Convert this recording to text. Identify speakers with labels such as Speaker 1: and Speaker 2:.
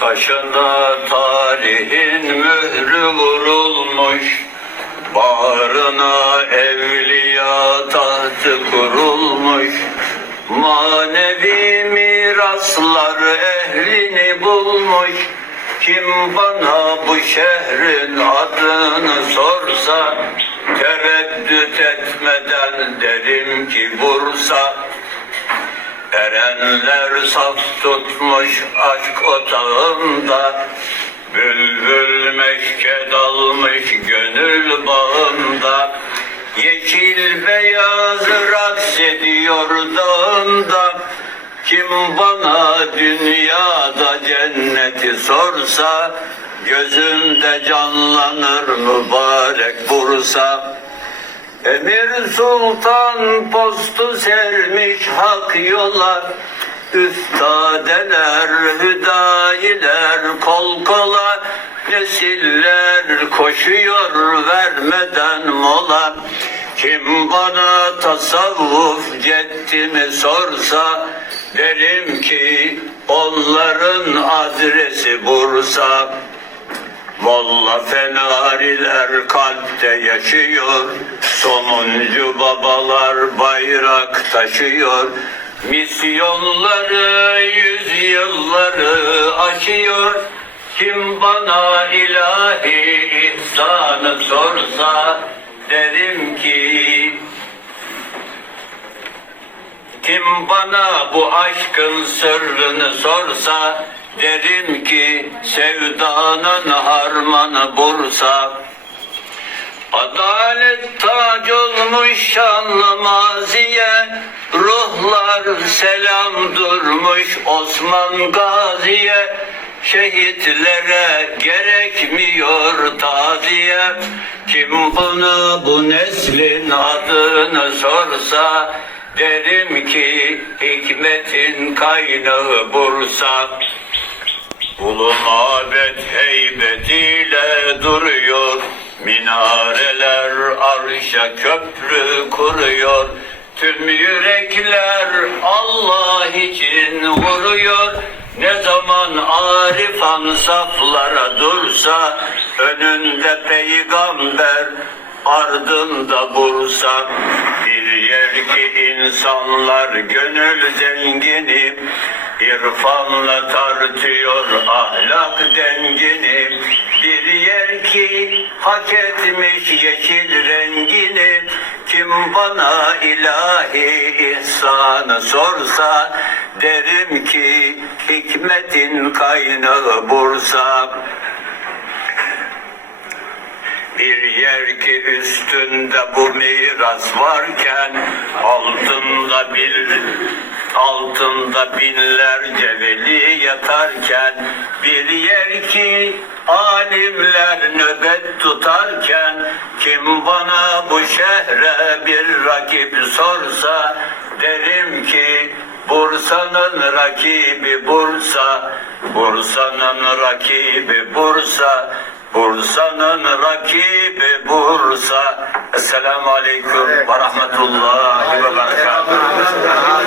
Speaker 1: Taşına tarihin mührü vurulmuş. Bağrına evliya tahtı kurulmuş. Manevi miraslar ehlini bulmuş. Kim bana bu şehrin adını sorsa Tereddüt etmeden derim ki Bursa Erenler saf tutmuş aşk otağında Bülbül meşke dalmış gönül bağında. Yeşil beyaz raks ediyor dağında. Kim bana dünyada cenneti sorsa Gözümde canlanır mübarek Bursa Emir Sultan postu sermiş hak yola Üstadeler, hüdayiler kol kola. Nesiller koşuyor vermeden mola. Kim bana tasavvuf ceddimi sorsa Derim ki onların adresi Bursa. Molla fenariler kalpte yaşıyor Somuncu babalar bayrak taşıyor. Misyonları yüzyılları aşıyor. Kim bana ilahi ihsanı sorsa Derim ki kim bana bu aşkın sırrını sorsa Derim ki sevdanın harmanı Bursa Adalet tac olmuş şanlı maziye Ruhlar selam durmuş Osman Gazi'ye. Şehitlere gerekmiyor taziye. Kim bana bu neslin adını sorsa Derim ki hikmetin kaynağı Bursa. Ulu mabet heybetiyle duruyor Minareler arşa köprü kuruyor. Tüm yürekler Allah için vuruyor. Ne zaman arif saflara dursa Önünde peygamber ardında Bursa. Bir yer ki insanlar gönül zengini İrfanla tartıyor ahlak dengini. Bir yer ki hak etmiş yeşil rengini. Kim bana ilahi ihsanı sorsa Derim ki hikmetin kaynağı Bursa bir yer ki üstünde bu miras varken altında bir altında binlerce veli yatarken bir yer ki alimler nöbet tutarken kim bana bu şehre bir rakip sorsa derim ki Bursa'nın rakibi Bursa Bursa'nın rakibi Bursa Bursa'nın rakibi Bursa. Esselamu Aleyküm ve Rahmetullahi ve Berekatuhu.